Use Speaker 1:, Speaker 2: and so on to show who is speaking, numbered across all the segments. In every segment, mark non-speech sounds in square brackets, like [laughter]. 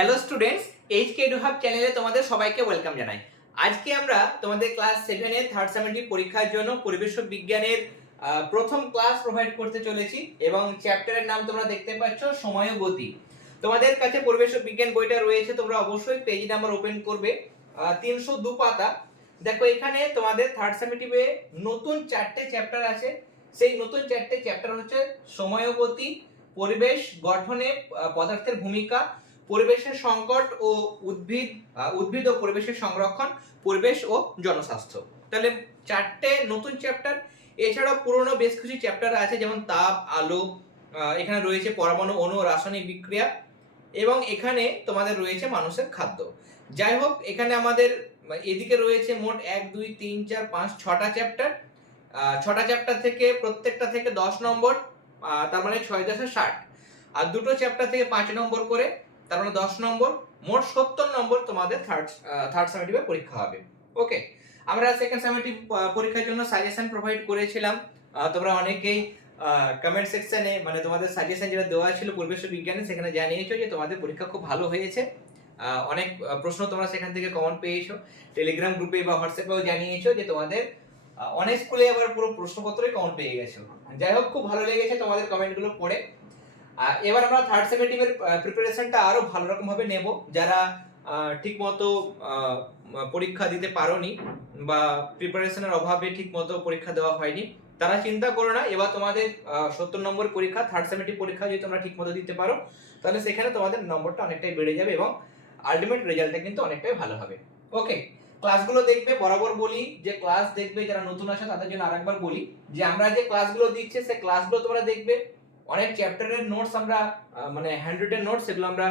Speaker 1: Hello students H K hub চ্যানেলে তোমাদের সবাইকে ওয়েলকাম জানাই। আজকে আমরা তোমাদের ক্লাস সেভেনের থার্ড সেমেন্টিভ পরীক্ষার জন্য পরিবেশ বিজ্ঞানের প্রথম ক্লাস প্রোভাইড করতে চলেছি এবং চ্যাপ্টারের নাম তোমরা দেখতে পাচ্ছ, সময় গতি। তোমাদের কাছে পরিবেশ বিজ্ঞান বইটা রয়েছে, তোমরা অবশ্যই পেজ নাম্বার ওপেন করবে। তিনশো দু পাতা। দেখো, এখানে তোমাদের থার্ড সেমেটিভে নতুন চারটে চ্যাপ্টার আছে। সেই নতুন চারটে চ্যাপ্টার হচ্ছে সময় গতি, পরিবেশ, গঠনে পদার্থের ভূমিকা পরিবেশের সংকট ও উদ্ভিদ উদ্ভিদ ও পরিবেশের সংরক্ষণ, পরিবেশ ও জনস্বাস্থ্য। তাহলে চারটে নতুন চ্যাপ্টার এছাড়াও পুরনো বেশ কিছু চ্যাপ্টার আছে, যেমন তাপ, আলো এখানে রয়েছে পরমাণু, অণু, রাসায়নিক বিক্রিয়া, এবং এখানে তোমাদের রয়েছে মানুষের খাদ্য। যাই হোক, এখানে আমাদের এদিকে রয়েছে মোট এক, দুই, তিন, চার, পাঁচ, ছটা চ্যাপ্টার ছটা চ্যাপ্টার থেকে প্রত্যেকটা থেকে দশ নম্বর তার মানে ছয় দশে ষাট। আর দুটো চ্যাপ্টার থেকে পাঁচ নম্বর করে তার মানে দশ নম্বর, মোট সত্তর নম্বর তোমাদের থার্ড থার্ড সেমেটিভে পরীক্ষা হবে। ওকে আমরা সেকেন্ড সেমেটিভ পরীক্ষার জন্য সাজেশন প্রোভাইড করেছিলাম। তোমরা অনেকেই কমেন্ট সেকশনে মানে তোমাদের সাজেশন যেটা দেওয়া ছিল পরিবেশ বিজ্ঞানে, সেখানে জানিয়েছো যে তোমাদের পরীক্ষা খুব ভালো হয়েছে। অনেক প্রশ্ন তোমরা সেখান থেকে কমন পেয়েছ। টেলিগ্রাম গ্রুপে বা হোয়াটসঅ্যাপেও জানিয়েছো যে তোমাদের অনেক স্কুলে আবার পুরো প্রশ্নপত্রই কমন পেয়ে গেছো। যাই হোক, খুব ভালো লেগেছে তোমাদের কমেন্টগুলো পড়ে। এবার আমরা থার্ড সেমেটিভের প্রিপারেশনটা আরও ভালো রকম ভাবে নেব। যারা ঠিক মতো পরীক্ষা দিতে পারোনি বা প্রিপারেশনের অভাবে ঠিক মতো পরীক্ষা দেওয়া হয়নি, তারা চিন্তা করো না, এবার তোমাদের সত্তর নম্বর পরীক্ষা থার্ড সেমেটিভ পরীক্ষা যদি তোমরা ঠিক মতো দিতে পারো, তাহলে সেখানে তোমাদের নম্বরটা অনেকটাই বেড়ে যাবে এবং আলটিমেট রেজাল্টটা কিন্তু অনেকটাই ভালো হবে। ওকে ক্লাসগুলো দেখবে, বরাবর বলি, যে ক্লাস দেখবে, যারা নতুন আছে তাদের জন্য আরেকবার বলি, যে আমরা যে ক্লাসগুলো দিচ্ছি সেই ক্লাসগুলো তোমরা দেখবে অনেক চ্যাপ্টারের নোটস আমরা মানে হ্যান্ড রিটেন নোটস সেগুলো আমরা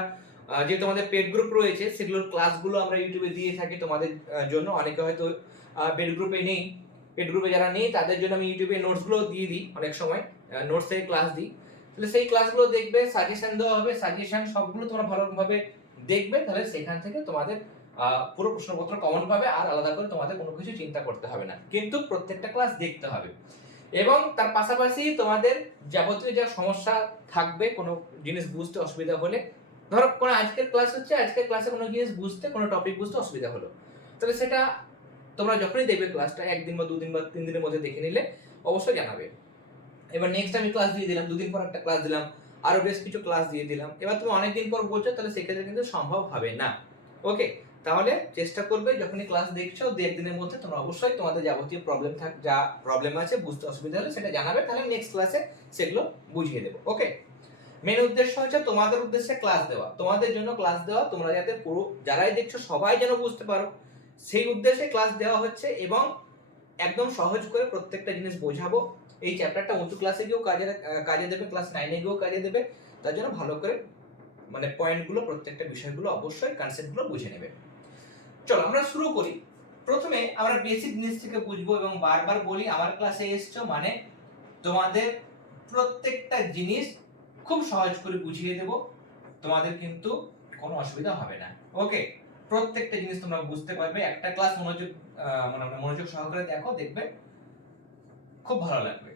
Speaker 1: যেহেতু আমাদের পেড গ্রুপ রয়েছে, সেগুলোর ক্লাসগুলো আমরা ইউটিউবে দিয়ে থাকি তোমাদের জন্য। অনেকে হয়তো পেড গ্রুপে নেই। পেড গ্রুপে যারা নেই, তাদের জন্য আমি ইউটিউবে নোটসগুলো দিয়ে দিই অনেক সময় নোটস থেকে ক্লাস দিই। তাহলে সেই ক্লাসগুলো দেখবে সাজেশন দেওয়া হবে সাজেশন সবগুলো তোমরা ভালোভাবে দেখবে, তাহলে সেখান থেকে তোমাদের পুরো প্রশ্নপত্র কমন পাবে, আর আলাদা করে তোমাদের কোনো কিছু চিন্তা করতে হবে না। কিন্তু প্রত্যেকটা ক্লাস দেখতে হবে। এবং তার পাশাপাশি তোমাদের যাবতীয় যা সমস্যা থাকবে, কোনো জিনিস বুঝতে অসুবিধা হলে, ধরো কোনো আজকের ক্লাস হচ্ছে, আজকের ক্লাসে কোনো জিনিস বুঝতে, কোনো টপিক বুঝতে অসুবিধা হলো। তাহলে সেটা তোমরা যখনই দেখবে ক্লাসটা একদিন বা দুদিন বা তিন দিনের মধ্যে দেখে নিলে অবশ্যই জানাবে। এবার নেক্সট আমি ক্লাস দিয়ে দিলাম, দুদিন পর একটা ক্লাস দিলাম, আরও বেশ কিছু ক্লাস দিয়ে দিলাম। এবার তুমি অনেকদিন পর বলছো, তাহলে সেক্ষেত্রে কিন্তু সম্ভব হবে না। ওকে তাহলে চেষ্টা করবে যখনই ক্লাস দেখছ দু একদিনের মধ্যে তোমরা অবশ্যই তোমাদের যাবতীয় প্রবলেম থাক, যা প্রবলেম আছে, বুঝতে অসুবিধা হলে সেটা জানাবে, তাহলে নেক্সট ক্লাসে সেগুলো বুঝিয়ে দেবো ওকে মেন উদ্দেশ্য হচ্ছে তোমাদের উদ্দেশ্যে ক্লাস দেওয়া, তোমাদের জন্য ক্লাস দেওয়া, তোমরা যাতে পুরো, যারাই দেখছ সবাই যেন বুঝতে পারো। সেই উদ্দেশ্যে ক্লাস দেওয়া হচ্ছে এবং একদম সহজ করে প্রত্যেকটা জিনিস বোঝাবো। এই চ্যাপ্টারটা উঁচু ক্লাসে গিয়েও কাজে কাজে দেবে ক্লাস নাইনে গিয়েও কাজে দেবে। তার জন্য ভালো করে মানে পয়েন্টগুলো প্রত্যেকটা বিষয়গুলো অবশ্যই কনসেপ্টগুলো বুঝে নেবে। চলো আমরা শুরু করি। প্রথমে আমরা বেসিক জিনিস থেকে বুঝব এবং বারবার বলি, আমার ক্লাসে এসছো মানে তোমাদের প্রত্যেকটা জিনিস খুব সহজ করে বুঝিয়ে দেব। তোমাদের কিন্তু কোনো অসুবিধা হবে না। ওকে প্রত্যেকটা জিনিস তোমরা বুঝতে পারবে। একটা ক্লাস মনোযোগ মানে মনোযোগ সহকারে দেখো, দেখবে খুব ভালো লাগবে।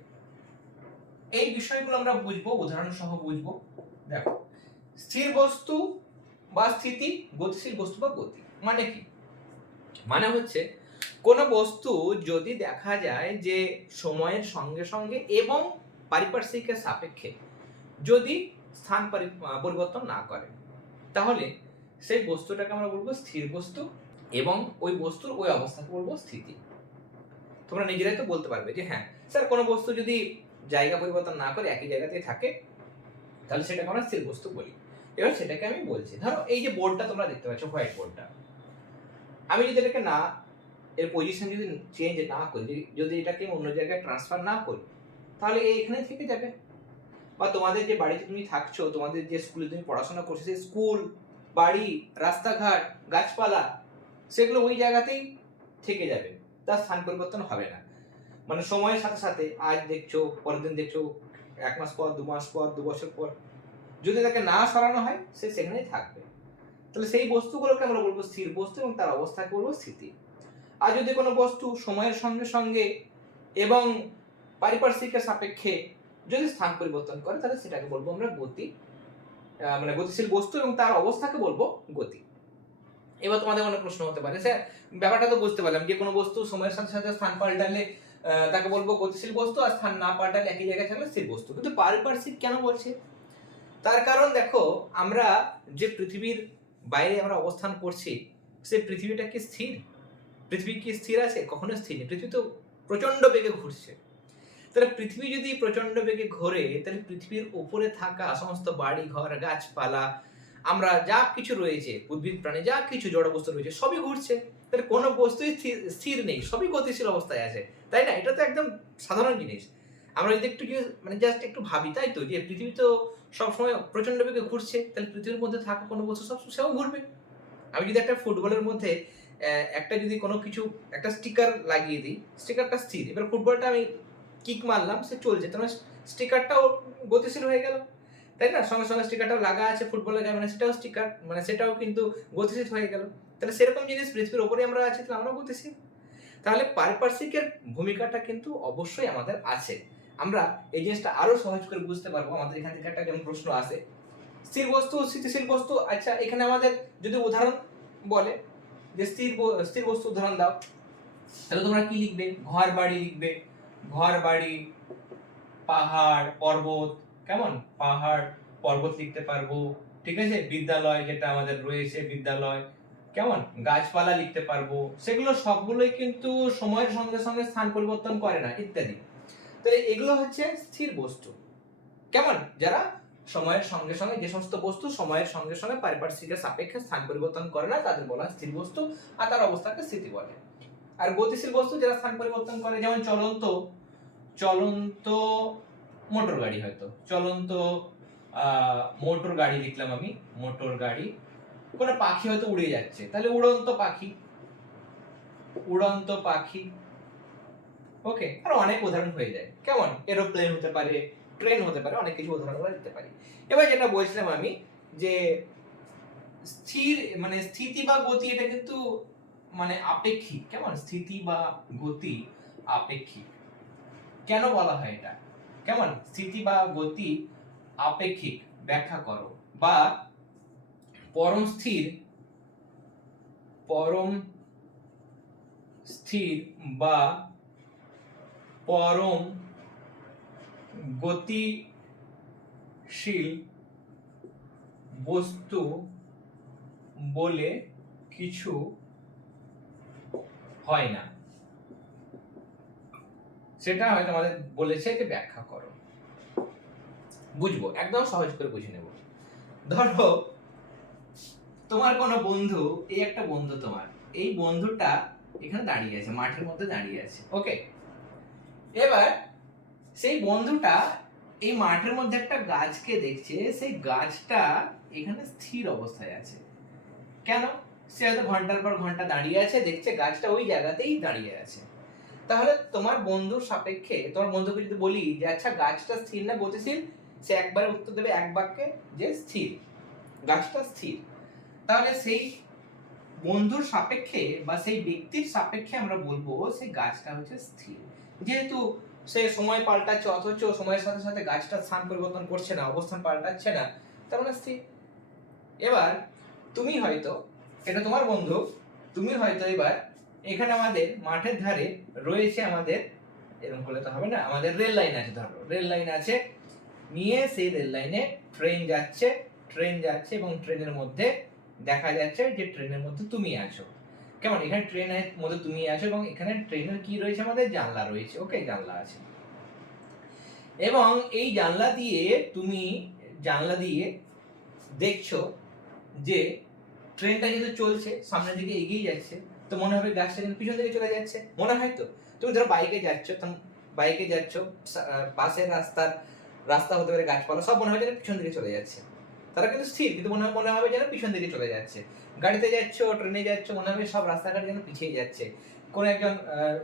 Speaker 1: এই বিষয়গুলো আমরা বুঝব উদাহরণ সহ বুঝব। দেখো, স্থির বস্তু বা স্থিতি, গতিশীল বস্তু বা গতি মানে কি? মানে হচ্ছে, কোনো বস্তু যদি দেখা যায় যে সময়ের সঙ্গে সঙ্গে এবং পারিপার্শ্বিকের সাপেক্ষে যদি স্থান পরি- পরিবর্তন না করে, তাহলে সেই বস্তুটাকে আমরা বলব স্থির বস্তু এবং ওই বস্তুর ওই অবস্থাকে বলব স্থিতি। তোমরা নিজেরাই তো বলতে পারবে যে হ্যাঁ স্যার, কোনো বস্তু যদি জায়গা পরিবর্তন না করে একই জায়গাতেই থাকে, তাহলে সেটাকে আমরা স্থির বস্তু বলি। এবার সেটাকে আমি বলছি। ধরো এই যে বোর্ডটা তোমরা দেখতে পাচ্ছ, হোয়াইট বোর্ডটা। আমি যদি এটাকে না, এর পজিশন যদি চেঞ্জ না করি, যদি- এটাকে অন্য জায়গায় ট্রান্সফার না করি, তাহলে এই এখানে থেকে যাবে। বা তোমাদের যে বাড়িতে তুমি থাকছো, তোমাদের যে স্কুলে তুমি পড়াশোনা করছ, সেই স্কুল বাড়ি, রাস্তাঘাট, গাছপালা, সেগুলো ওই জায়গাতেই থেকে যাবে। তার স্থান পরিবর্তন হবে না। মানে সময়ের সাথে সাথে আজ দেখছ, পরের দিন দেখছ, এক মাস পর, দু মাস পর, দু বছর পর, যদি তাকে না সরানো হয়, সে সেখানেই থাকবে। তাহলে সেই বস্তুগুলোকে আমরা বলব স্থির বস্তু এবং তার অবস্থাকে বলব স্থিতি। আর যদি কোনো বস্তু সময়ের সঙ্গে সঙ্গে এবং পারিপার্শ্বিকের সাপেক্ষে যদি স্থান পরিবর্তন করে, তাহলে সেটাকে বলব আমরা গতি মানে গতিশীল বস্তু এবং তার অবস্থাকে বলব গতি। এবার তোমাদের মনে প্রশ্ন হতে পারে, স্যার, ব্যাপারটা তো বুঝতে পারলাম যে কোনো বস্তু সময়ের সাথে সাথে স্থান পাল্টালে তাকে বলব গতিশীল বস্তু আর স্থান না পাল্টালে একই জায়গায় থাকলে স্থির বস্তু। কিন্তু পারিপার্শ্বিক কেন বলছে? তার কারণ দেখো, আমরা যে পৃথিবীর বাইরে আমরা অবস্থান করছি, সে পৃথিবীটা কি স্থির? পৃথিবী কি স্থির আছে? কখনো স্থির নেই। পৃথিবী তো প্রচণ্ড বেগে ঘুরছে। তাহলে পৃথিবী যদি প্রচণ্ড বেগে ঘোরে, তাহলে পৃথিবীর উপরে থাকা সমস্ত বাড়ি ঘর, গাছপালা, আমরা যা কিছু রয়েছে, উদ্ভিদ, প্রাণী, যা কিছু জড় বস্তু রয়েছে, সবই ঘুরছে। তাহলে কোনো বস্তুই স্থির- নেই, সবই গতিশীল অবস্থায় আছে। তাই না? এটা তো একদম সাধারণ জিনিস। আমরা যদি একটু মানে জাস্ট একটু ভাবি, তাই তো? যে পৃথিবী তো সবসময় প্রচণ্ড বেগে ঘুরছে, তাহলে পৃথিবীর মধ্যে থাকা কোনো বস্তু সব সেও ঘুরবে। আমি যদি একটা ফুটবলের মধ্যে একটা যদি কোনো কিছু, একটা স্টিকার লাগিয়ে দিই, স্টিকারটা স্থির, এবার ফুটবলটা আমি কিক মারলাম, সে চলছে তার মানে স্টিকারটাও গতিশীল হয়ে গেল। তাই না? সঙ্গে সঙ্গে স্টিকারটাও লাগা আছে ফুটবলের গায়ে মানে সেটাও স্টিকার মানে সেটাও কিন্তু গতিশীল হয়ে গেল। তাহলে সেরকম জিনিস পৃথিবীর ওপরে আমরা আছি, তাহলে আমরাও গতিশীল। তাহলে পারিপার্শ্বিকের ভূমিকাটা কিন্তু অবশ্যই আমাদের আছে। আমরা এই জিনিসটা আরও সহজ করে বুঝতে পারব আমাদের এখান থেকে একটা যেমন প্রশ্ন আসে। স্থির বস্তু, স্থিতিশীল বস্তু আচ্ছা এখানে আমাদের যদি উদাহরণ বলে যে স্থির স্থির বস্তু উদাহরণ দাও। তাহলে তোমরা কি লিখবে? ঘর বাড়ি লিখবে। ঘর বাড়ি, পাহাড়, পর্বত, কেমন? পাহাড়, পর্বত লিখতে পারব। ঠিক আছে? বিদ্যালয় যেটা আমাদের রয়েছে, বিদ্যালয়, কেমন? গাছপালা লিখতে পারব। সেগুলো সবগুলোই কিন্তু সময়ের সঙ্গে সঙ্গে স্থান পরিবর্তন করে না, ইত্যাদি। তাহলে এগুলো হচ্ছে স্থির বস্তু। কেমন? যারা সময়ের সঙ্গে সঙ্গে যে সমস্ত বস্তু সময়ের সঙ্গে সঙ্গে পারিপার্শ্বিকের সাপেক্ষে স্থান পরিবর্তন করে না, তাদের বলা স্থির বস্তু আর তার অবস্থাকে স্থিতি বলে। আর গতিশীল বস্তু যারা স্থান পরিবর্তন করে, যেমন চলন্ত চলন্ত মোটর গাড়ি হয়তো। চলন্ত মোটর গাড়ি লিখলাম আমি, মোটর গাড়ি। কোনো পাখি হয়তো উড়ে যাচ্ছে। তাহলে উড়ন্ত পাখি উড়ন্ত পাখি। ওকে আর অনেক উদাহরণ হয়ে যায়। কেমন? এরোপ্লেন হতে পারে, ট্রেন হতে পারে, অনেক কিছু উদাহরণ আমরা দিতে পারি। এবার যেটা বলছিলাম আমি, যে স্থির মানে স্থিতি বা গতি এটা কিন্তু মানে আপেক্ষিক। কেমন? স্থিতি বা গতি আপেক্ষিক। কেন বলা হয় এটা? কেমন? স্থিতি বা গতি আপেক্ষিক। ব্যাখ্যা করো। বা পরম স্থির পরম স্থির বা পরম গতিশীল বস্তু বলে কিছু হয় না। সেটা হয়তো আমাদের বলেছে যে ব্যাখ্যা করো। বুঝব, একদম সহজ করে বুঝে নেব। ধরো, তোমার কোনো বন্ধু, এই একটা বন্ধু তোমার, এই বন্ধুটা এখানে দাঁড়িয়ে আছে, মাঠের মধ্যে দাঁড়িয়ে আছে ওকে এবার সেই বন্ধুটা এই মাঠের মধ্যে একটা গাছকে দেখছে, সেই গাছটা এখানে স্থির অবস্থায় আছে। কেন? সে হয়তো ঘণ্টার পর ঘণ্টা দাঁড়িয়ে আছে, দেখছে গাছটা ওই জায়গাতেই দাঁড়িয়ে আছে। তাহলে তোমার বন্ধুর সাপেক্ষে, তোমার বন্ধুকে যদি বলি যে আচ্ছা গাছটা স্থির না গতিশীল? সে একবার উত্তর দেবে এক বাক্যে যে, স্থির। গাছটা স্থির। তাহলে সেই বন্ধুর সাপেক্ষে বা সেই ব্যক্তির সাপেক্ষে আমরা বলব, সেই গাছটা হচ্ছে স্থির। যেহেতু সে সময় পাল্টাচ্ছে, অথচ সময়ের সাথে সাথে গাছটা স্থান পরিবর্তন করছে না, অবস্থান পাল্টাচ্ছে না, তার মানে স্থির। এবার তুমি হয়তো, এটা তোমার বন্ধু, তুমি হয়তো এবার এখানে আমাদের মাঠের ধারে রয়েছে আমাদের, এরকম করলে তো হবে না, আমাদের রেল লাইন আছে, ধরো, রেল লাইন আছে, নিয়ে সেই রেল লাইনে ট্রেন যাচ্ছে ট্রেন যাচ্ছে এবং ট্রেনের মধ্যে দেখা যাচ্ছে যে ট্রেনের মধ্যে তুমি আছো। কেমন? এখানে ট্রেনের মধ্যে তুমি আছো এবং এখানে ট্রেনের কি রয়েছে? আমাদের জানলা রয়েছে। ওকে জানলা আছে। এবং এই জানলা দিয়ে তুমি, জানলা দিয়ে দেখছ যে ট্রেনটা যেহেতু চলছে, সামনের দিকে এগিয়ে যাচ্ছে, তো মনে হবে গাছটা যেন পিছন দিকে চলে যাচ্ছে। মনে হয় তো? তুমি ধরো বাইকে যাচ্ছ, তখন বাইকে যাচ্ছ পাশের রাস্তার, রাস্তা হতে পারে গাছপালা, সব মনে হয় যেন পিছন দিকে চলে যাচ্ছে। তারা কিন্তু স্থির, কিন্তু মনে মনে হবে যেন পিছন দিকে চলে যাচ্ছে। গাড়িতে যাচ্ছ ট্রেনে যাচ্ছ, মনে হবে সব রাস্তাঘাট যেন পিছিয়ে যাচ্ছে। কোন একজন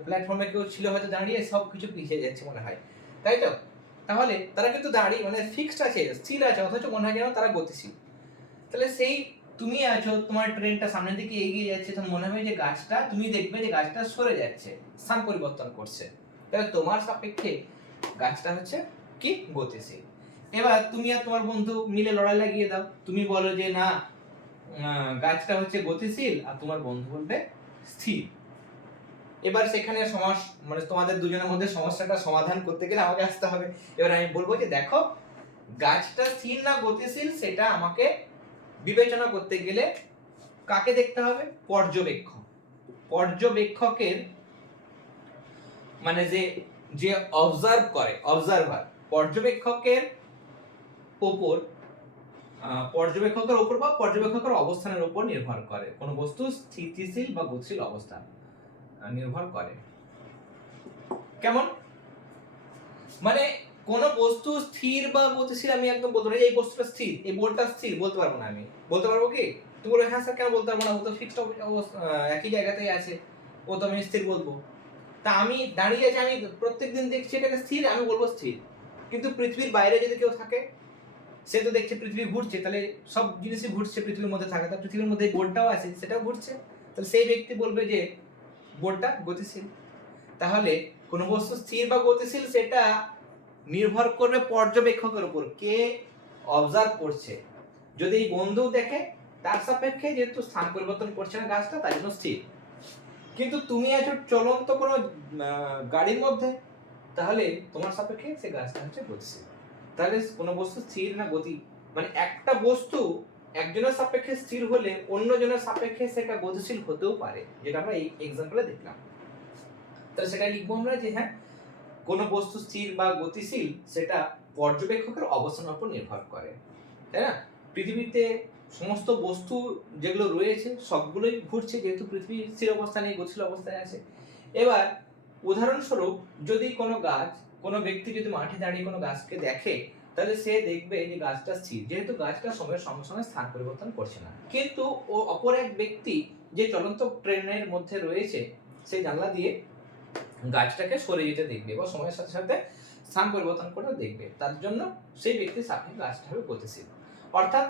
Speaker 1: প্ল্যাটফর্মে কেউ ছিল হয়তো দাঁড়িয়ে সব কিছু পিছিয়ে যাচ্ছে মনে হয়। তাই তো? তাহলে তারা কিন্তু দাঁড়িয়ে মানে ফিক্সড আছে স্থির আছে, অথচ মনে হয় যেন তারা গতিশীল। তাহলে সেই তুমি আছো, তোমার ট্রেনটা সামনের দিকে এগিয়ে যাচ্ছে তখন মনে হবে যে গাছটা, তুমি দেখবে যে গাছটা সরে যাচ্ছে স্থান পরিবর্তন করছে। তাহলে তোমার সাপেক্ষে গাছটা হচ্ছে কি? গতিশীল। এবার তুমি আর তোমার বন্ধু মিলে লড়াই লাগিয়ে দাও। তুমি বলো যে না গাছটা হচ্ছে গতিশীল আর তোমার বন্ধু বলবে স্থির। এবার সেখানে সমাস মানে তোমাদের দুজনের মধ্যে সমস্যাটা সমাধান করতে গেলে আমাকে আসতে হবে। এবার আমি বলব যে দেখো গাছটা স্থির না গতিশীল সেটা আমাকে বিবেচনা করতে গেলে কাকে দেখতে হবে? পর্যবেক্ষক। পর্যবেক্ষকের মানে যে যে অবজার্ভ করে অবজারভার পর্যবেক্ষকের আহ, পর্যবেক্ষকের উপর বা পর্যবেক্ষকের অবস্থানের উপর নির্ভর করে। কোন বস্তু স্থিতিশীল বা গতিশীল অবস্থান নির্ভর করে। কেমন? মানে কোন বস্তু স্থির বা গতিশীল, আমি একদম বলতে পারি, এই বস্তুটা স্থির, এই বোর্ডটা স্থির, বলতে পারব না আমি। বলতে পারব কি? তুমি বলবে হ্যাঁ স্যার, কেন বলতে পারব না? ও তো ফিক্সড একই জায়গাতেই আছে। ও তো আমি স্থির বলব। তা আমি দাঁড়িয়ে আছি আমি প্রত্যেকদিন দেখছি এটাকে স্থির, আমি বলব স্থির। কিন্তু পৃথিবীর বাইরে যদি কেউ থাকে সে তো দেখছে পৃথিবী ঘুরছে, তাহলে সব জিনিসই ঘুরছে পৃথিবীর মধ্যে থাকে। তা পৃথিবীর মধ্যে বোর্ডটাও আছে, সেটাও ঘুরছে। তাহলে সেই ব্যক্তি বলবে যে, বোর্ডটা গতিশীল। তাহলে কোনো বস্তু স্থির বা গতিশীল সেটা নির্ভর করবে পর্যবেক্ষকের উপর, কে অবজার্ভ করছে। যদি এই বন্ধু দেখে, তার সাপেক্ষে যেহেতু স্থান পরিবর্তন করছে না গাছটা, তাই জন্য স্থির। কিন্তু তুমি আছো চলন্ত কোনো গাড়ির মধ্যে, তাহলে তোমার সাপেক্ষে সে গাছটা হচ্ছে গতিশীল। তাহলে কোনো বস্তু স্থির না গতি? মানে একটা বস্তু একজনের সাপেক্ষে স্থির হলে অন্যজনের সাপেক্ষে সেটা গতিশীল হতেও পারে, যেটা আমরা এই এক্সাম্পলে দেখলাম। তাহলে সেটা লিখব আমরা যে হ্যাঁ কোনো বস্তু স্থির বা গতিশীল সেটা পর্যবেক্ষকের অবস্থানের উপর নির্ভর করে, তাই না? পৃথিবীতে সমস্ত বস্তু যেগুলো রয়েছে সবগুলোই ঘুরছে যেহেতু পৃথিবী স্থির অবস্থানে গতিশীল অবস্থায় আছে। এবার উদাহরণস্বরূপ যদি কোনো গাছ কোনো ব্যক্তি যদি মাঠে দাঁড়িয়ে কোনো গাছকে দেখে, তাহলে সে দেখবে যে গাছটা স্থির। যেহেতু গাছটা সময়ের সঙ্গে সঙ্গে স্থান পরিবর্তন করছে না। কিন্তু ও অপর এক ব্যক্তি যে চলন্ত ট্রেনের মধ্যে রয়েছে সেই জানলা দিয়ে গাছটাকে সরে যেতে দেখবে বা সময়ের সাথে সাথে স্থান পরিবর্তন করে দেখবে। তার জন্য সেই ব্যক্তির সাপেক্ষে গাছটা হবে গতিশীল। অর্থাৎ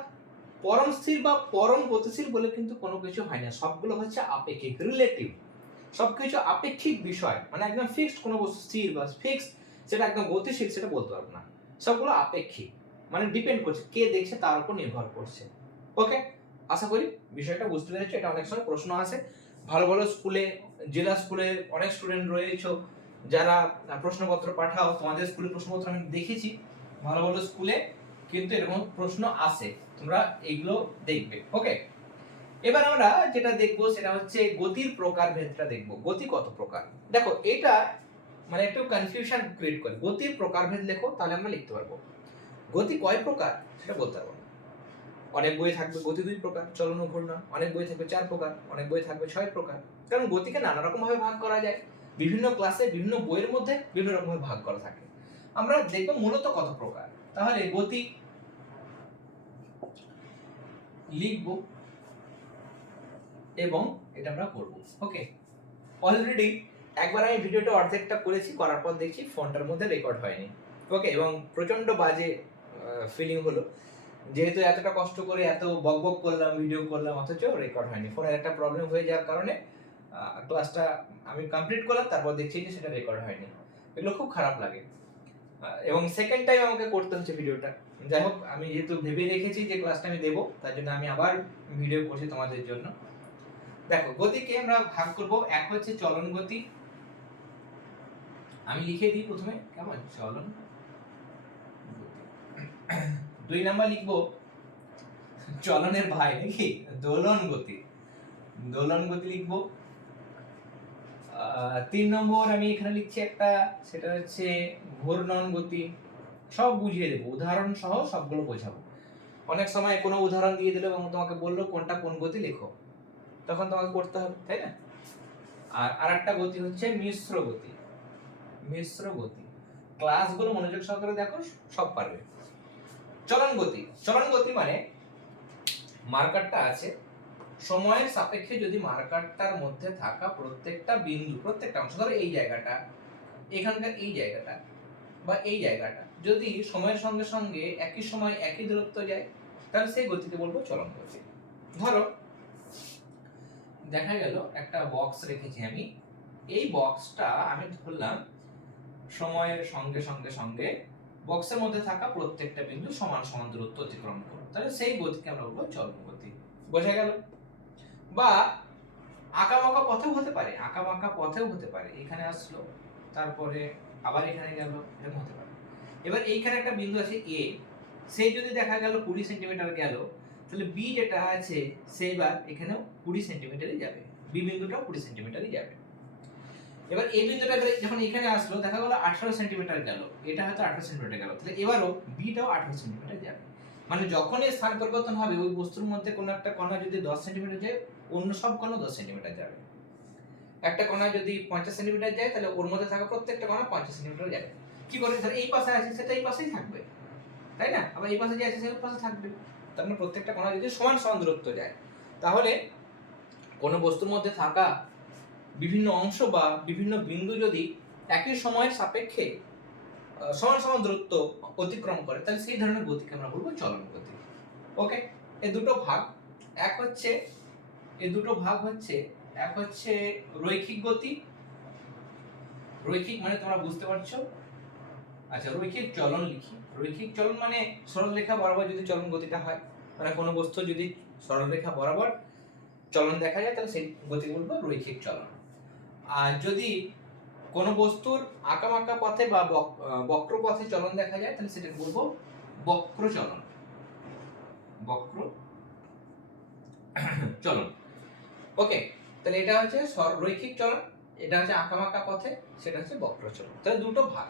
Speaker 1: পরম স্থির বা পরম গতিশীল বলে কিন্তু কোনো কিছু হয় না। সবগুলো হচ্ছে আপেক্ষিক রিলেটিভ সবকিছু আপেক্ষিক বিষয় মানে একদম ফিক্সড কোনো বস্তু, স্থির বা ফিক্সড সেটা একদম গতিশীল, সেটা বলতে পারব না। সবগুলো আপেক্ষিক মানে ডিপেন্ড করছে কে দেখছে তার উপর নির্ভর করছে। ওকে আশা করি বিষয়টা বুঝতে পেরেছ, এটা অনেক সময় প্রশ্ন আসে। ভালো ভালো স্কুলে, জেলা স্কুলে অনেক স্টুডেন্ট রয়েছে, যারা প্রশ্নপত্র পাঠাও, তোমাদের স্কুলে প্রশ্নপত্র আমি দেখেছি, ভালো ভালো স্কুলে কিন্তু এরকম প্রশ্ন আসে, তোমরা এগুলো দেখবে। ওকে এবার আমরা যেটা দেখব, সেটা হচ্ছে গতির প্রকার ভেদটা দেখব। গতি কত প্রকার? দেখো, এটা মানে একটু কনফিউশন ক্রিয়েট করে। গতির প্রকারভেদ লেখো, তাহলে আমরা লিখতে পারব। গতি কয় প্রকার? সেটা বলতে পারব অনেক বই থাকবে, গতি দুই প্রকার, চলন ঘূর্ণন। অনেক বই থাকবে, চার প্রকার। অনেক বই থাকবে, ছয় প্রকার। কারণ গতিকে নানা রকম ভাবে ভাগ করা যায়। বিভিন্ন ক্লাসে বিভিন্ন বইয়ের মধ্যে বিভিন্ন রকম ভাবে ভাগ করা থাকে। আমরা দেখব মূলত কত প্রকার। তাহলে গতি লিখব এবং এটা আমরা করব। ওকে অলরেডি একবার আমি ভিডিওটা অর্ধেকটা করেছি, করার পর দেখছি ফোনটার মধ্যে রেকর্ড হয়নি। ওকে এবং প্রচণ্ড বাজে ফিলিং হলো। যেহেতু এতটা কষ্ট করে এত বক বক করলাম ভিডিও করলাম, অথচ রেকর্ড হয়নি। ফোনের একটা প্রবলেম হয়ে যাওয়ার কারণে ক্লাসটা আমি কমপ্লিট করলাম, তারপর দেখছি যে সেটা রেকর্ড হয়নি। এগুলো খুব খারাপ লাগে। এবং সেকেন্ড টাইম আমাকে করতে হচ্ছে ভিডিওটা যাই হোক, আমি যেহেতু ভেবে রেখেছি যে ক্লাসটা আমি দেবো, তার জন্য আমি আবার ভিডিও করছি তোমাদের জন্য। দেখো, গতিকে আমরা ভাগ করব। এক হচ্ছে চলন গতি আমি লিখে দিই প্রথমে, কেমন? চলন দুই নাম্বার লিখব, চলনের ভাই নাকি? দোলন গতি। দোলন গতি লিখব। তিন নম্বর আমি এখানে লিখছি একটা, সেটা হচ্ছে ঘূর্ণন গতি। সব বুঝিয়ে দেবো, উদাহরণ সহ সবগুলো বোঝাবো। অনেক সময় কোনো উদাহরণ দিয়ে দিল এবং তোমাকে বলল, কোনটা কোন গতি লেখো। তখন তোমাকে করতে হবে, তাই না? আর আরেকটা গতি হচ্ছে মিশ্র গতি। মিশ্র গতি। ক্লাসগুলো মনোযোগ সহকারে দেখো, সব পারবে। চলন গতি। চলন গতি মানে মার্কারটা আছে। সময়ের সাপেক্ষে যদি মার্কারটার মধ্যে থাকা প্রত্যেকটা বিন্দু, প্রত্যেকটা অংশ, ধরো এই জায়গাটা, এখানকার এই জায়গাটা বা এই জায়গাটা যদি সময়ের সঙ্গে সঙ্গে একই সময় একই দূরত্ব যায়, তাহলে সেই গতিকে বলব চলন গতি। ধরো, দেখা গেল একটা বক্স রেখেছি আমি। এই বক্সটা আমি ধরলাম সময়ের সঙ্গে সঙ্গে সঙ্গে বক্সের মধ্যে থাকা প্রত্যেকটা বিন্দু সমান সমান দূরত্ব অতিক্রম করো তাহলে সেই গতিকে আমরা বলব চলন গতি বোঝা গেল? বা আঁকাবাঁকা পথেও হতে পারে, আঁকাবাঁকা পথেও হতে পারে। এখানে আসলো, তারপরে আবার এখানে গেল, এরকম হতে পারে। এবার এইখানে একটা বিন্দু আছে এ সেই যদি দেখা গেল কুড়ি সেন্টিমিটার গেল, তাহলে বি যেটা আছে সেইবার এখানেও কুড়ি সেন্টিমিটারই যাবে। বি বিন্দুটাও কুড়ি সেন্টিমিটারই যাবে। এবার এই বিন্দুটা যখন এখানে আসলো, দেখা গেল আঠারো সেন্টিমিটার গেল। এটা হয়তো আঠারো সেন্টিমিটার গেল। তাহলে এবারও বিটাও আঠারো সেন্টিমিটার যাবে। মানে যখনই স্থান পরিবর্তন হবে, ওই বস্তুর মধ্যে কোনো একটা কণা যদি দশ সেন্টিমিটার যায়, অন্য সব কণা দশ সেন্টিমিটার যাবে। একটা কণা যদি পঞ্চাশ সেন্টিমিটার যায়, তাহলে ওর মধ্যে থাকা প্রত্যেকটা কণা পঞ্চাশ সেন্টিমিটার যাবে। কি করে? ধর এই পাশে আছে, সেটা এই পাশেই থাকবে। তাই না? আবার এই পাশে যে আছে সে পাশে থাকবে। তার মানে প্রত্যেকটা কণা যদি সমান সমান দূরত্ব যায়। তাহলে কোনো বস্তুর মধ্যে থাকা বিভিন্ন অংশ বা বিভিন্ন বিন্দু যদি একই সময়ের সাপেক্ষে সমান সমান দূরত্ব অতিক্রম করে, তাহলে সেই ধরনের গতিকে আমরা বলব চলন গতি। ওকে এ দুটো ভাগ। এক হচ্ছে, এ দুটো ভাগ হচ্ছে, এক হচ্ছে রৈখিক গতি। রৈখিক মানে তোমরা বুঝতে পারছ? আচ্ছা রৈখিক চলন লিখি। রৈখিক চলন মানে সরলরেখা বরাবর যদি চলন গতিটা হয় মানে কোনো বস্তু যদি সরলরেখা বরাবর চলন দেখা যায়, তাহলে সেই গতি বলব রৈখিক চলন। যদি কোনো বস্তুর আঁকামাকা পথে বা বক- বক্র পথে চলন দেখা যায়, তাহলে সেটাকে বলব বক্র চলন [clears throat] বক্র চলন। ওকে, তাহলে এটা হচ্ছে রৈখিক চলন, এটা হচ্ছে আঁকামাকা পথে, সেটা হচ্ছে বক্র চলন তাহলে দুটো ভাগ।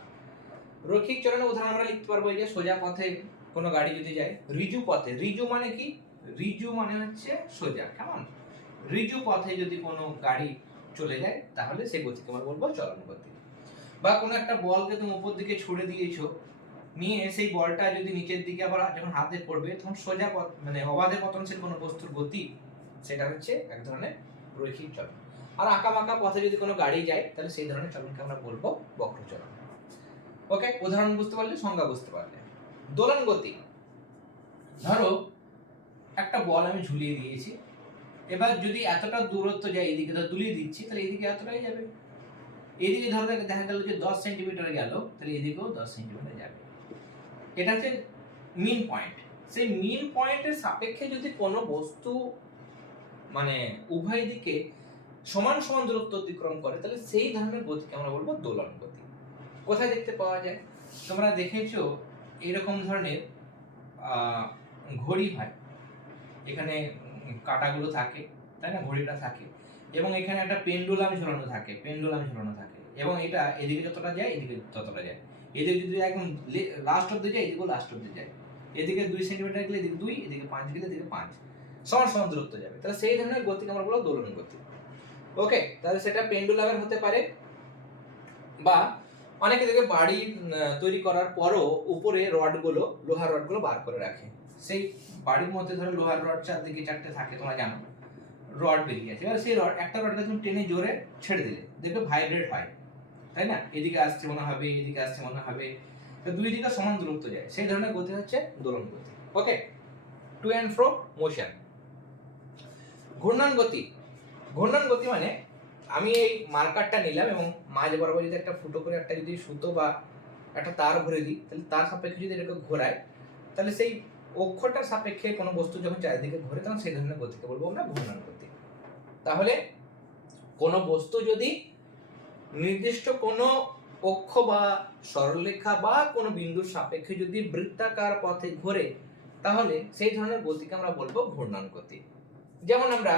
Speaker 1: রৈখিক চলনের উদাহরণ আমরা লিখতে পারব, এই যে সোজা পথে কোনো গাড়ি যদি যায়, রিজু পথে, রিজু মানে কি? রিজু মানে হচ্ছে সোজা, কেমন? রিজু পথে যদি কোনো গাড়ি চলে যায়, তাহলে সেই গতিকে আমরা বলব চলন গতি বা কোনো একটা বলকে তুমি উপর দিকে ছুড়ে দিয়েছ, নিয়ে সেই বলটা যদি নিচের দিকে আবার যখন হাতে পড়বে, তখন সোজা মানে অবাধে পতনশীল কোনো বস্তুর গতি, সেটা হচ্ছে এক ধরনের রৈখিক চলন। আর আঁকামাকা পথে যদি কোনো গাড়ি যায়, তাহলে সেই ধরনের চলনকে আমরা বলব বক্র চলন ওকে উদাহরণ বুঝতে পারলে, সংজ্ঞা বুঝতে পারলে। দোলন গতি ধরো, একটা বল আমি ঝুলিয়ে দিয়েছি এবার যদি এতটা দূরত্ব যায়, এদিকে তো দুলিয়ে দিচ্ছি, তাহলে এদিকে এতটাই যাবে। এদিকে ধরো দেখা- গেল যে দশ সেন্টিমিটার গেল, তাহলে এদিকেও দশ সেন্টিমিটার যাবে। এটা হচ্ছে মিন পয়েন্ট সেই মিন পয়েন্টের সাপেক্ষে যদি কোনো বস্তু মানে উভয় দিকে সমান সমান দূরত্ব অতিক্রম করে, তাহলে সেই ধরনের গতিকে আমরা বলব দোলন গতি। কোথায় দেখতে পাওয়া যায়? তোমরা দেখেছ এরকম ধরনের ঘড়ি হয়। এখানে কাঁটাগুলো থাকে, তাই না? ঘড়িটা থাকে। এবং এখানে একটা পেন্ডুলাম ঝোলানো থাকে, পেন্ডুলাম ঝোলানো থাকে। এবং এটা এদিকে যতটা যায়, এদিকে ততটা যায়। এদিকে যদি একদম লাস্ট অব্দি যায়, এদিকেও লাস্ট অব্দি যায়। এদিকে দুই সেন্টিমিটার গেলে এদিকে দুই, এদিকে পাঁচ গেলে এদিকে পাঁচ। সমান সমান দূরত্ব যাবে। তাহলে সেই ধরনের গতিকে আমরা বলব দোলন গতি। ওকে তাহলে সেটা পেন্ডুলামের হতে পারে বা অনেকে দেখে বাড়ি তৈরি করার পরও উপরে রডগুলো, লোহার রডগুলো বার করে রাখে। সেই বাড়ির মধ্যে ধরো লোহার রড চারদিকে চারটে থাকে, তোমরা জানো। রড বেরিয়ে আছে এবার সেই রড, একটা রডকে তুমি টেনে জোরে ছেড়ে দিলে, দেখবে ভাইব্রেট হয়। তাই না? এদিকে আসছে মনে হবে, এদিকে আসছে মনে হবে। তো দুই দিকে সমান দূরত্ব যায়। সেই ধরনের গতি হচ্ছে দোলন গতি। Okay to and fro motion ঘূর্ণন গতি। ঘূর্ণন গতি মানে আমি এই মার্কারটা নিলাম এবং মাঝ বরাবর যদি একটা ফুটো করে একটা যদি সুতো বা একটা তার ভরে দিই, তাহলে তার সাপেক্ষে যদি এটাকে ঘোরায়, তাহলে সেই অক্ষরটার সাপেক্ষে কোনো বস্তু যখন চারিদিকে ঘোরে, তখন সেই ধরনের গতিকে বলব আমরা ঘূর্ণন গতি তাহলে কোনো বস্তু যদি নির্দিষ্ট কোনো অক্ষ বা সরলরেখা বা কোনো বিন্দুর সাপেক্ষে যদি বৃত্তাকার পথে ঘোরে, তাহলে সেই ধরনের গতিকে আমরা বলব ঘূর্ণন গতি। যেমন আমরা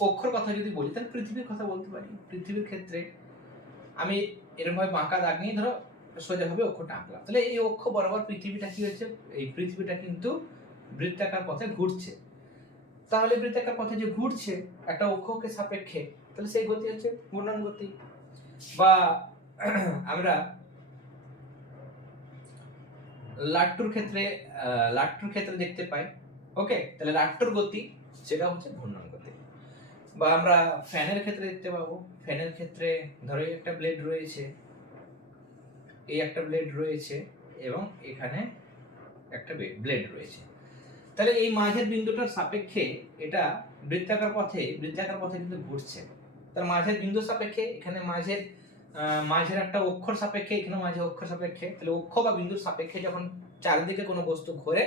Speaker 1: কক্ষর কথা যদি বলি, তাহলে পৃথিবীর কথা বলতে পারি। পৃথিবীর ক্ষেত্রে আমি এরকম ভাবে বাঁকা দাগ নিয়ে ধরো সোজাভাবে অক্ষরটা আঁকলাম। তাহলে এই অক্ষ বরাবর পৃথিবীটা কি হচ্ছে এই পৃথিবীটা কিন্তু বৃত্তাকার পথে ঘুরছে। তাহলে বৃত্তাকার পথে যে ঘুরছে, একটা অক্ষকে সাপেক্ষে, তাহলে সেই গতি হচ্ছে ঘূর্ণন গতি। বা [clears throat] আমরা লাট্টুর ক্ষেত্রে লাট্টুর ক্ষেত্রে দেখতে পাই। ওকে তাহলে লাট্টুর গতি, সেটা হচ্ছে ঘূর্ণন গতি। বা আমরা ফ্যানের ক্ষেত্রে দেখতে পাবো। ফ্যানের ক্ষেত্রে ধরো একটা ব্লেড রয়েছে। এই একটা ব্লেড রয়েছে এবং এখানে একটা ব্লেড রয়েছে। তাহলে এই মাঝের বিন্দুটার সাপেক্ষে এটা বৃত্তাকার পথে বৃত্তাকার পথে কিন্তু ঘুরছে। তার মাঝের বিন্দু সাপেক্ষে, এখানে মাঝের মাঝের একটা অক্ষর সাপেক্ষে, এখানে মাঝে অক্ষর সাপেক্ষে। তাহলে অক্ষ বা বিন্দুর সাপেক্ষে যখন চারিদিকে কোনো বস্তু ঘোরে,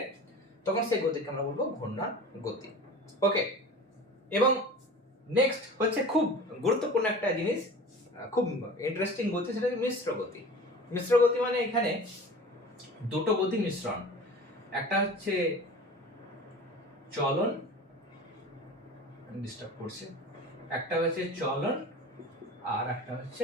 Speaker 1: তখন সেই গতিকে আমরা বলব ঘূর্ণন গতি। ওকে এবং নেক্সট হচ্ছে খুব গুরুত্বপূর্ণ একটা জিনিস খুব ইন্টারেস্টিং গতি, সেটা মিশ্র গতি। মিশ্র গতি মানে এখানে দুটো গতি মিশ্রণ। একটা হচ্ছে চলন ডিস্টার্ব করছে। একটা হচ্ছে চলন আর একটা হচ্ছে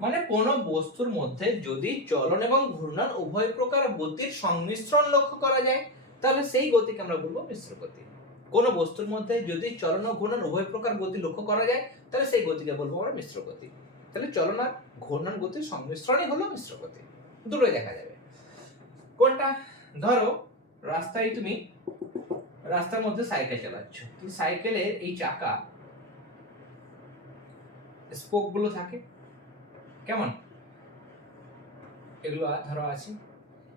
Speaker 1: মানে কোনো বস্তুর মধ্যে যদি চলন এবং ঘূর্ণন উভয় প্রকার গতির সংমিশ্রণ লক্ষ্য করা যায়, তাহলে সেই গতিকে আমরা বলব মিশ্র গতি। কোনো বস্তুর মধ্যে যদি চলন ও ঘূর্ণন উভয় প্রকার গতি লক্ষ্য করা যায়, তাহলে সেই গতিকে বলব আমরা মিশ্র গতি। তাহলে চলন আর ঘূর্ণন গতির সংমিশ্রণই হলো মিশ্র গতি। দুটোই দেখা যাবে। কোনটা? ধরো, রাস্তায় তুমি রাস্তার মধ্যে সাইকেল চালাচ্ছ। তুমি সাইকেলের এই চাকা স্পোকগুলো থাকে। কেমন? এগুলো ধরো আছে।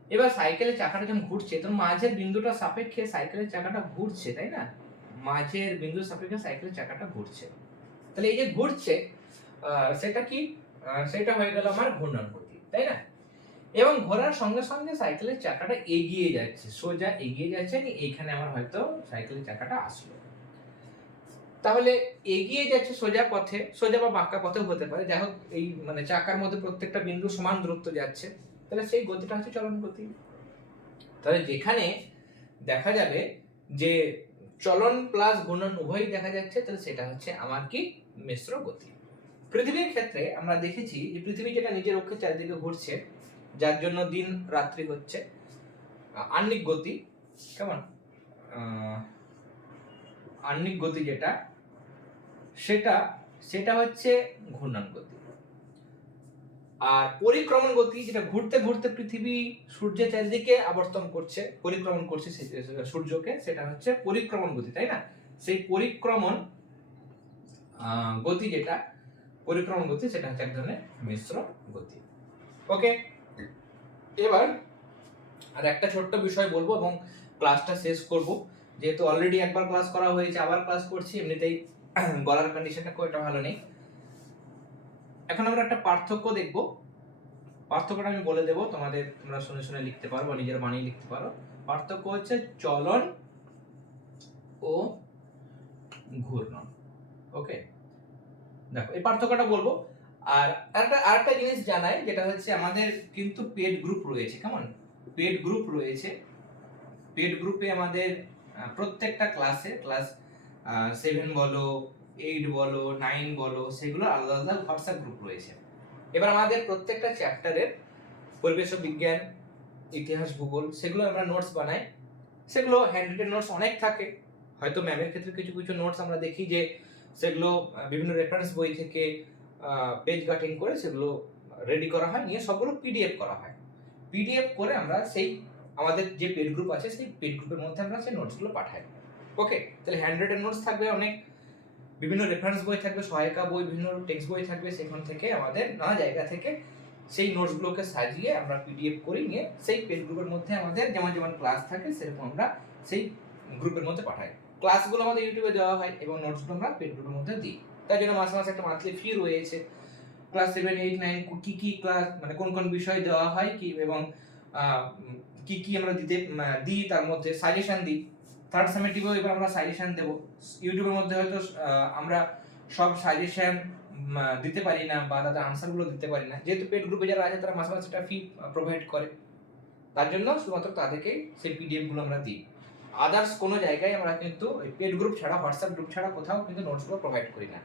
Speaker 1: এবার সাইকেলের চাকাটা যখন ঘুরছে তখন মাঝের বিন্দুটা সাপেক্ষে সাইকেলের চাকাটা ঘুরছে, তাই না? মাঝের বিন্দু সাপেক্ষে সাইকেলের চাকাটা ঘুরছে। তাহলে এই যে ঘুরছে সেটা কি? সেটা হয়ে গেল আমার ঘূর্ণন গতি, তাই না? এবং ঘোরার সঙ্গে সঙ্গে সাইকেলের চাকাটা এগিয়ে যাচ্ছে, সোজা এগিয়ে যাচ্ছে এইখানে আমার হয়তো সাইকেলের চাকাটা আসলো। তাহলে এগিয়ে যাচ্ছে সোজা পথে, সোজা বা বাঁকা পথেও হতে পারে। যাই হোক, এই মানে চাকার মধ্যে প্রত্যেকটা বিন্দু সমান দূরত্ব যাচ্ছে। তাহলে সেই গতিটা হচ্ছে চলন গতি। তাহলে যেখানে দেখা যাবে যে চলন প্লাস ঘূর্ণন উভয়ই দেখা যাচ্ছে, তাহলে সেটা হচ্ছে আমার কি? মিশ্র গতি। পৃথিবীর ক্ষেত্রে আমরা দেখেছি যে পৃথিবী যেটা নিজের অক্ষের চারিদিকে ঘুরছে যার জন্য দিন রাত্রি হচ্ছে। আহ, আহ্নিক গতি কেমন? আহ, আহ্নিক গতি যেটা সেটা সেটা হচ্ছে ঘূর্ণন গতি। আর পরিক্রমণ গতি যেটা ঘুরতে ঘুরতে পৃথিবী সূর্যের চারিদিকে আবর্তন করছে পরিক্রমণ করছে সূর্যকে সেটা হচ্ছে পরিক্রমণ গতি তাই না? সেই পরিক্রমণ গতি যেটা পরিক্রমণ গতি, সেটা হচ্ছে এক ধরনের মিশ্র গতি। ওকে এবার আর একটা ছোট্ট বিষয় বলব এবং ক্লাসটা শেষ করব। যেহেতু অলরেডি একবার ক্লাস করা হয়েছে, আবার ক্লাস করছি, এমনিতেই [clears throat] গলার কন্ডিশনটা খুব একটা ভালো নেই। এখন আমরা একটা পার্থক্য দেখব। পার্থক্যটা আমি বলে দেবো, তোমাদের তোমরা শুনে শুনে লিখতে পারো বা নিজের বানিয়ে লিখতে পারো। পার্থক্য হচ্ছে চলন ও ঘূর্ণন। ওকে দেখো, এই পার্থক্যটা বলব। আর একটা আরেকটা জিনিস জানাই, যেটা হচ্ছে আমাদের কিন্তু পেড গ্রুপ রয়েছে, কেমন? পেড গ্রুপ রয়েছে। পেড গ্রুপে আমাদের প্রত্যেকটা ক্লাসে ক্লাস সেভেন বলো এইট বলো নাইন বলো, সেগুলো আলাদা আলাদা হোয়াটসঅ্যাপ গ্রুপ রয়েছে। এবার আমাদের প্রত্যেকটা চ্যাপ্টারের পরিবেশ বিজ্ঞান, ইতিহাস, ভূগোল, সেগুলো আমরা নোটস বানাই। সেগুলো হ্যান্ড নোটস অনেক থাকে। হয়তো ম্যামের ক্ষেত্রে কিছু কিছু নোটস আমরা দেখি যে সেগুলো বিভিন্ন রেফারেন্স বই থেকে পেজ কাটিং করে সেগুলো রেডি করা হয়, নিয়ে সবগুলো পিডিএফ করা হয়। পিডিএফ করে আমরা সেই আমাদের যে পেড গ্রুপ আছে, সেই পেড গ্রুপের মধ্যে আমরা সেই নোটসগুলো পাঠাই। ওকে তাহলে হ্যান্ড নোটস থাকবে অনেক। বিভিন্ন রেফারেন্স বই থাকবে, সহায়িকা বই, বিভিন্ন টেক্সট বই থাকবে, সেখান থেকে আমাদের নানা জায়গা থেকে সেই নোটসগুলোকে সাজিয়ে আমরা পিডিএফ করে নিয়ে সেই পেড গ্রুপের মধ্যে আমাদের যেমন যেমন ক্লাস থাকে, সেরকম আমরা সেই গ্রুপের মধ্যে পাঠাই। ক্লাসগুলো আমাদের ইউটিউবে দেওয়া হয় এবং নোটসগুলো আমরা পেড গ্রুপের মধ্যে দিই। তার জন্য মাসে মাসে একটা মান্থলি ফি রয়েছে। ক্লাস সেভেন এইট নাইন কি কি ক্লাস মানে কোন কোন বিষয় দেওয়া হয় কি এবং কি কি আমরা দিতে দিই তার মধ্যে সাজেশন দিই। থার্ড সেমেটিভেও এবার আমরা সাজেশন দেবো। ইউটিউবের মধ্যে হয়তো আমরা সব সাজেশন দিতে পারি না বা তাদের আনসারগুলো দিতে পারি না। যেহেতু পেড গ্রুপে যারা আছে তারা মাসে মাসে একটা ফি প্রোভাইড করে। তার জন্য শুধুমাত্র তাদেরকেই সেই পিডিএফগুলো আমরা দিই। আদার্স কোনো জায়গায় আমরা কিন্তু ওই পেড গ্রুপ ছাড়া হোয়াটসঅ্যাপ গ্রুপ ছাড়া কোথাও কিন্তু নোটসগুলো প্রোভাইড করি না।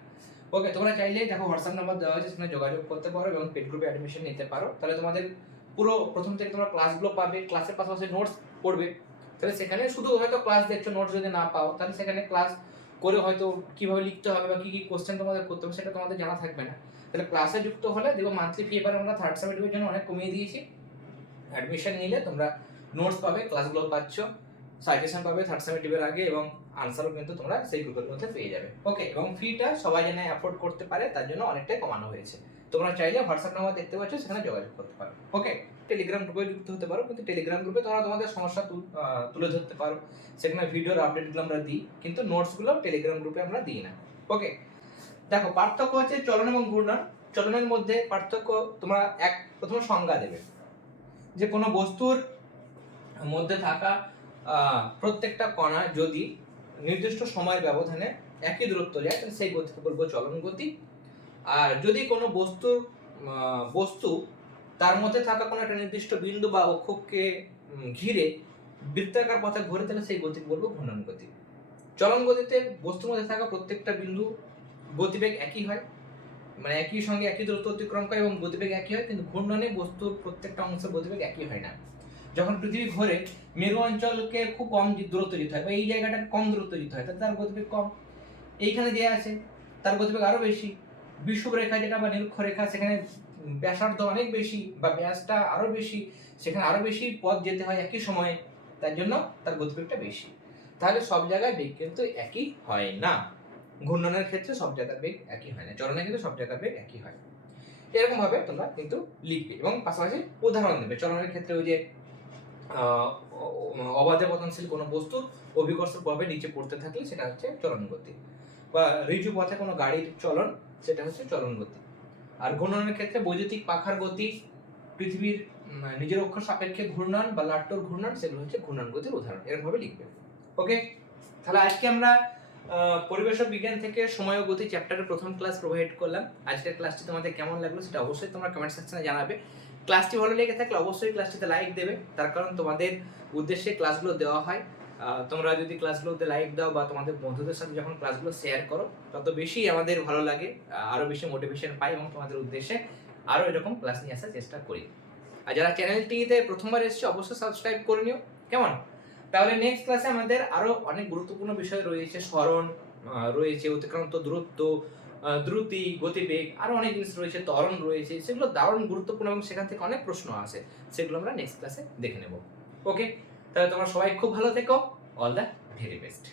Speaker 1: ওকে তোমরা চাইলে দেখো হোয়াটসঅ্যাপ নাম্বার দেওয়া আছে, সেখানে যোগাযোগ করতে পারো এবং পেড গ্রুপে অ্যাডমিশন নিতে পারো। তাহলে তোমাদের পুরো প্রথম থেকে তোমরা ক্লাসগুলো পাবে ক্লাসের পাশাপাশি নোটস পড়বে। তাহলে সেখানে শুধু হয়তো ক্লাস দেখছ নোটস যদি না পাও, তাহলে সেখানে ক্লাস করে হয়তো কীভাবে লিখতে হবে বা কি কি কোশ্চেন তোমাদের করতে হবে সেটা তোমাদের জানা থাকবে না। তাহলে ক্লাসে যুক্ত হলে দেখো মান্থলি ফি এবার আমরা থার্ড সেমেস্টারের জন্য অনেক কমিয়ে দিয়েছি। অ্যাডমিশন নিলে তোমরা নোটস পাবে ক্লাসগুলো পাচ্ছ। সাজেশন পাবে থার্ড সেমেস্টারের আগে এবং আনসারও কিন্তু তোমরা সেই গ্রুপের মধ্যে পেয়ে যাবে। ওকে এবং ফিটা সবাই যেন অ্যাফোর্ড করতে পারে, তার জন্য অনেকটাই কমানো হয়েছে। তোমরা চাইলে হোয়াটসঅ্যাপ নাম্বার দেখতে পাচ্ছ, সেখানে যোগাযোগ করতে পারো। ওকে টেলিগ্রাম গ্রুপে যুক্ত হতে পারো, কিন্তু টেলিগ্রাম গ্রুপে তোমরা তোমাদের সমস্যা তুল- ধরতে পারো। সেখানে ভিডিওর আপডেটগুলো আমরা দিই, কিন্তু নোটসগুলো টেলিগ্রাম গ্রুপে আমরা দিই না। ওকে দেখো, পার্থক্য হচ্ছে চলন এবং ঘূর্ণন। চলনের মধ্যে পার্থক্য তোমরা এক, প্রথমে সংজ্ঞা দেবে। যে কোনো বস্তুর মধ্যে থাকা প্রত্যেকটা কণা যদি নির্দিষ্ট সময়ের ব্যবধানে একই দূরত্ব যায়, তাহলে সেই গতিকে বলব চলন গতি। আর যদি কোনো বস্তুর বস্তু তার মধ্যে থাকা কোনো একটা নির্দিষ্ট বিন্দু বা অক্ষকে ঘিরে বৃত্তাকার পথে ঘুরে, তাহলে সেই গতিকে বলব ঘূর্ণন গতি। চলন গতিতে বস্তুর মধ্যে থাকা প্রত্যেকটা বিন্দু গতিবেগ একই হয়। মানে একই সঙ্গে একই দূরত্ব অতিক্রম করে এবং গতিবেগ একই হয়, কিন্তু ঘূর্ণনে বস্তুর প্রত্যেকটা অংশের গতিবেগ একই হয় না। যখন পৃথিবী ঘোরে, মেরু অঞ্চলকে খুব কম দূরত্ব যেতে হয়, বা এই জায়গাটাকে কম দূরত্ব যেতে হয়, তাহলে তার গতিবেগ কম। এইখানে যে আছে, তার গতিবেগ আরও বেশি। বিষুব রেখা যেটা বা নিরক্ষ রেখা সেখানে ব্যাসার্ধ অনেক বেশি, বা ব্যাসটা আরও বেশি, সেখানে আরও বেশি পথ যেতে হয় একই সময়ে, তার জন্য তার গতিবেগটা বেশি। তাহলে সব জায়গায় বেগ কিন্তু একই হয় না। ঘূর্ণনের ক্ষেত্রে সব জায়গার বেগ একই হয় না চলনের ক্ষেত্রে সব জায়গার বেগ একই হয়। এরকম ভাবে তোমরা কিন্তু লিখবে এবং পাশাপাশি উদাহরণ দেবে। চলনের ক্ষেত্রে ওই যে অবাধে পতনশীল কোনো বস্তু অভিকর্ষভাবে নিচে পড়তে থাকলে সেটা হচ্ছে চলন গতি বা ঋজু পথে কোনো গাড়ির চলন, সেটা হচ্ছে চলন গতি আর ঘূর্ণনের ক্ষেত্রে বৈদ্যুতিক পাখার গতি, পৃথিবীর নিজের অক্ষর সাপেক্ষে ঘূর্ণন বা লাট্টর ঘূর্ণন, সেগুলো হচ্ছে ঘূর্ণন গতির উদাহরণ। এরকমভাবে লিখবে। ওকে তাহলে আজকে আমরা পরিবেশ বিজ্ঞান থেকে সময় গতি চ্যাপ্টারের প্রথম ক্লাস প্রোভাইড করলাম। আজকের ক্লাসটি তোমাদের কেমন লাগল সেটা অবশ্যই তোমরা কমেন্ট সেকশনে জানাবে। ক্লাসটি ভালো লেগে থাকলে অবশ্যই ক্লাসটিতে লাইক দেবে। তার কারণ তোমাদের উদ্দেশ্যে ক্লাসগুলো দেওয়া হয়। তোমরা যদি ক্লাসগুলোতে লাইক দাও বা তোমাদের বন্ধুদের সাথে যখন ক্লাসগুলো শেয়ার করো, তত বেশি আমাদের ভালো লাগে আরও বেশি মোটিভেশন পাই এবং তোমাদের উদ্দেশ্যে আরও এরকম ক্লাস নিয়ে আসার চেষ্টা করি। আর যারা চ্যানেলটিতে প্রথমবার এসেছে, অবশ্যই সাবস্ক্রাইব করে নিও। কেমন? তাহলে নেক্সট ক্লাসে আমাদের আরও অনেক গুরুত্বপূর্ণ বিষয় রয়েছে, স্মরণ রয়েছে অতিক্রান্ত দূরত্ব দ্রুতি, গতিবেগ, আরও অনেক জিনিস রয়েছে তরণ রয়েছে, সেগুলো দারুণ, গুরুত্বপূর্ণ এবং সেখান থেকে অনেক প্রশ্ন আসে, সেগুলো আমরা নেক্সট ক্লাসে দেখে নেব। ওকে তাহলে তোমরা সবাই খুব ভালো থেকো। All the very best